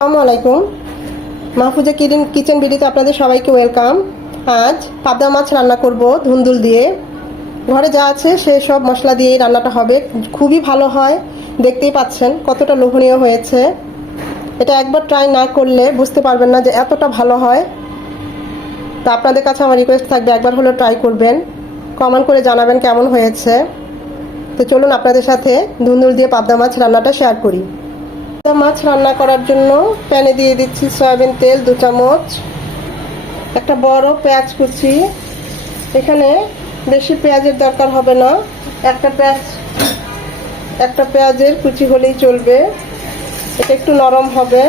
আসসালামু আলাইকুম Mahfuza kitchen kitchen ভিডিওতে আপনাদের সবাইকে ওয়েলকাম। আজ পাবদা মাছ রান্না করব ধুন্দুল দিয়ে। ঘরে যা আছে সেই সব মশলা দিয়েই রান্নাটা হবে। খুবই ভালো হয়, দেখতেই পাচ্ছেন কতটা লোভনীয় হয়েছে। এটা একবার ট্রাই না করলে বুঝতে পারবেন না যে এতটা ভালো হয়। তা আপনাদের কাছে আমার রিকোয়েস্ট থাকবে, একবার হলেও ট্রাই করবেন। কমেন্ট করে জানাবেন কেমন হয়েছে। তো চলুন আপনাদের সাথে ধুন্দুল দিয়ে পাবদা মাছ রান্নাটা শেয়ার করি। পাবদা মাছ রান্না করার জন্য প্যানে দিয়ে দিচ্ছি সয়াবিন তেল, দু চামচ, একটা বড় পেঁয়াজ কুচি। এখানে বেশি পেঁয়াজের দরকার হবে না। একটা পেঁয়াজ, একটা পেঁয়াজের কুচি হলেই চলবে। এটা একটু নরম হবে।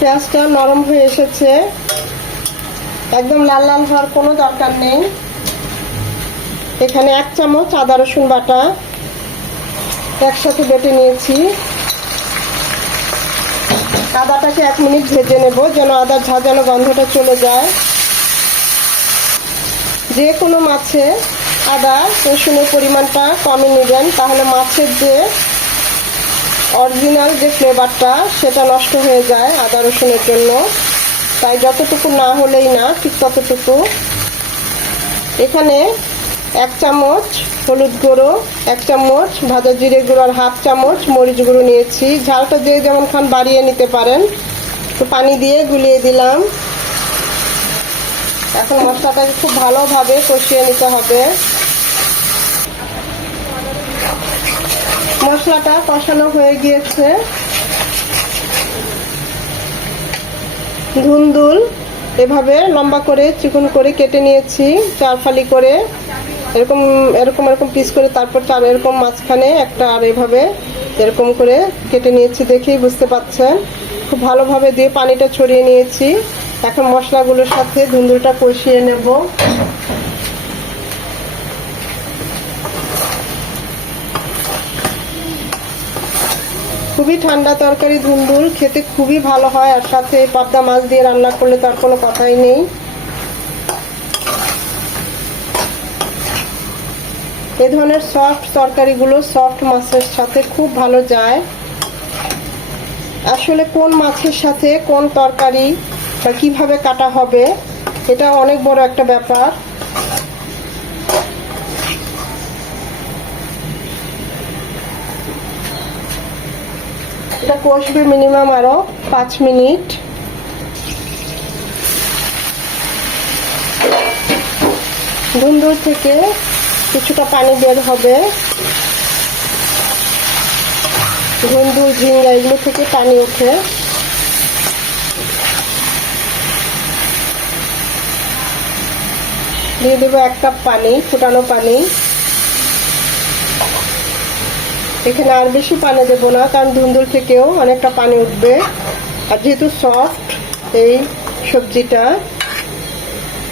পেঁয়াজটা নরম হয়ে এসেছে। একদম লাল লাল হওয়ার কোনো দরকার নেই। এখানে এক চামচ আদা রসুন বাটা। একসাথে বেটে নিয়েছি। আদাটাকে এক মিনিট ভেজে নেব যেন আদার ঝাঁঝানো গন্ধটা চলে যায়। যে কোনো মাছে আদা, রসুনের পরিমাণটা কমে নেবেন, তাহলে মাছের যে অরিজিনাল যে ফ্লেভারটা, সেটা নষ্ট হয়ে যায় আদা, রসুনের জন্য। তাই যতটুকু না হলেই না, ঠিক ততটুকু। এখানে এক চামচ হলুদ গুঁড়ো, এক চামচ ভাজা জিরে গুঁড়ো আর হাফ চামচ মরিচ গুঁড়ো নিয়েছি। ঝালটা যে যেমন খান বাড়িয়ে নিতে পারেন। তো পানি দিয়ে গুলিয়ে দিলাম। এখন মশলাটাকে খুব ভালোভাবে কষিয়ে নিতে হবে। মশলাটা কষানো হয়ে গিয়েছে। ধুন্দুল এভাবে লম্বা করে চিকন করে কেটে নিয়েছি চার ফালি করে। এরকম এরকম এরকম পিস করে তারপর চার এরকম মাঝখানে একটা আর এভাবে এরকম করে কেটে নিয়েছি দেখেই বুঝতে পাচ্ছেন। খুব ভালোভাবে দিয়ে পানিটা ছড়িয়ে নিয়েছি। এখন মশলাগুলোর সাথে ধুন্দুলটা কষিয়ে নেব। খুবই ঠান্ডা তরকারি ধুন্দুল, খেতে খুবই ভালো হয়। আর সাথে পাবদা মাছ দিয়ে রান্না করলে তার কোনো কথাই নেই। এ ধরনের সফট তরকারিগুলো সফট মাছের সাথে খুব ভালো যায়। আসলে কোন মাছের সাথে কোন তরকারি বা কীভাবে কাটা হবে, এটা অনেক বড় একটা ব্যাপার। এটা কষবে মিনিমাম আরও পাঁচ মিনিট। ধুন্দুর থেকে কিছুটা পানি বের হবে। ধুন্দুর ঝিঙ্গা, এগুলো থেকে পানি ওঠে। দিয়ে দেবো এক কাপ পানি, ফুটানো পানি। এখানে আর বেশি পানি দেবো না, কারণ ধুন্দুল থেকেও অনেকটা পানি উঠবে। আর যেহেতু সফট এই সবজিটা,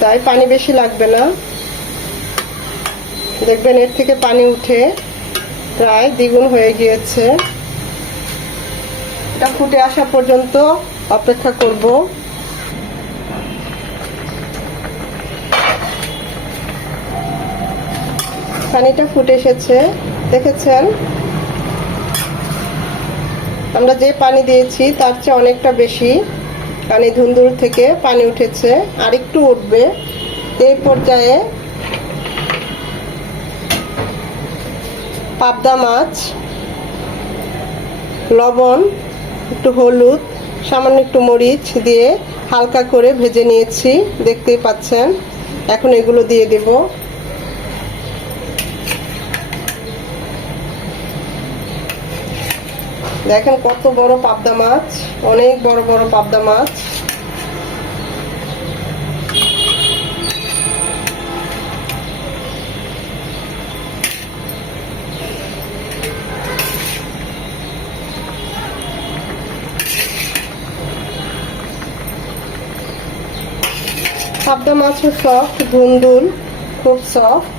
তাই পানি বেশি লাগবে না। দেখবেন এর থেকে পানি উঠে প্রায় দ্বিগুণ হয়ে গিয়েছে। এটা ফুটে আসা পর্যন্ত অপেক্ষা করব। পানিটা ফুটে এসেছে। দেখেছেন? আমরা যে পানি দিয়েছি তার চেয়ে অনেকটা বেশি। এই ধুন্দুর থেকে পানি উঠেছে। আর একটু উঠবে। এই পর্যায়ে পাবদা মাছ, লবণ, একটু হলুদ, সামান্য একটু মরিচ দিয়ে হালকা করে ভেজে নিয়েছি, দেখতেই পাচ্ছেন। এখন এগুলো দিয়ে দেব। দেখেন কত বড় পাবদা মাছ, অনেক বড় বড় পাবদা মাছ। পাবদা মাছও সফট ধুন্দুল খুব সফট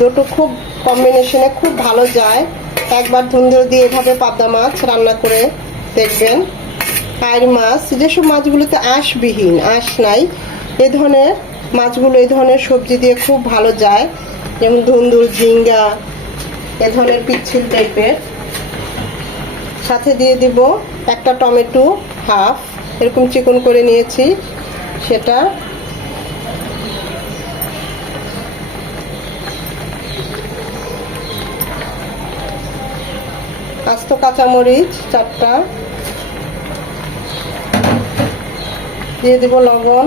দুটো খুব কম্বিনেশনে খুব ভালো যায়। একবার ধুন্দুল দিয়ে এভাবে পাবদা মাছ রান্না করে দেখবেন। আর মাছ, যেসব মাছগুলোতে আঁশবিহীন আঁশ নাই, এ ধরনের মাছগুলো এই ধরনের সবজি দিয়ে খুব ভালো যায়। যেমন ধুন্দুল ঝিঙ্গা, এ ধরনের পিচ্ছিল টাইপের সাথে দিয়ে দিব একটা টমেটো হাফ এরকম চিকন করে নিয়েছি। সেটা আস্ত কাঁচামরিচ, চারটা। দিয়ে দেবো লবণ।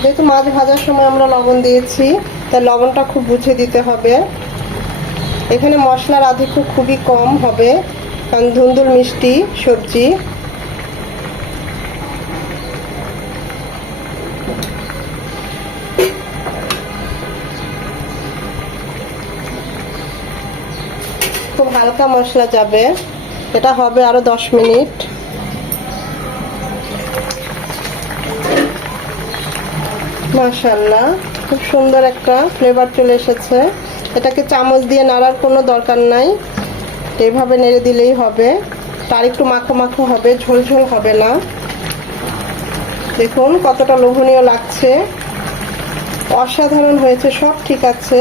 যেহেতু মাছ ভাজার সময় আমরা লবণ দিয়েছি, তাই লবণটা খুব বুঝে দিতে হবে। এখানে মশলার আধিক্য খুবই কম হবে, কারণ ধুন্দুল মিষ্টি সবজি। খুব হালকা মশলা যাবে। এটা হবে আরও দশ মিনিট। মাশাল্লাহ খুব সুন্দর একটা ফ্লেভার চলে এসেছে। এটাকে চামচ দিয়ে নাড়ার কোনো দরকার নাই। এইভাবে নেড়ে দিলেই হবে। তার একটু মাখো মাখো হবে, ঝোল ঝোল হবে না। দেখুন কতটা লোভনীয় লাগছে। অসাধারণ হয়েছে, সব ঠিক আছে।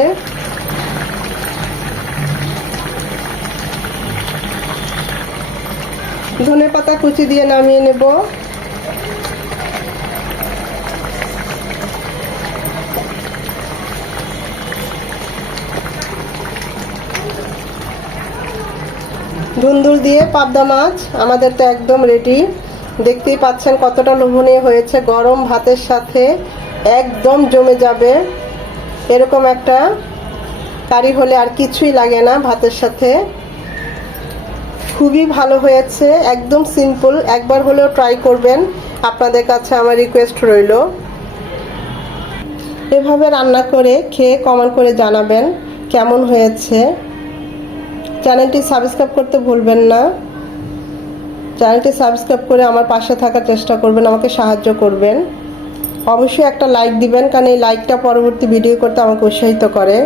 ধনে পাতা কুচি দিয়ে নামিয়ে নেব। ধুন্দুল দিয়ে পাবদা মাছ, আমাদের তো একদম রেডি দেখতেই পাচ্ছেন কতটা লোভনীয় হয়েছে, গরম ভাতের সাথে একদম জমে যাবে। এরকম একটা কারি হলে আর কিছুই লাগে না ভাতের সাথে। খুবই ভালো হয়েছে, একদম সিম্পল একবার হলেও ট্রাই করবেন। আপনাদের কাছে আমার রিকোয়েস্ট রইল। এভাবে রান্না করে খেয়ে কমেন্ট করে জানাবেন কেমন হয়েছে। চ্যানেলটি সাবস্ক্রাইব করতে ভুলবেন না। চ্যানেলটি সাবস্ক্রাইব করে আমার পাশে থাকার চেষ্টা করবেন, আমাকে সাহায্য করবেন। অবশ্যই একটা লাইক দিবেন, কারণ এই লাইকটা পরবর্তী ভিডিও করতে আমাকে উৎসাহিত করে।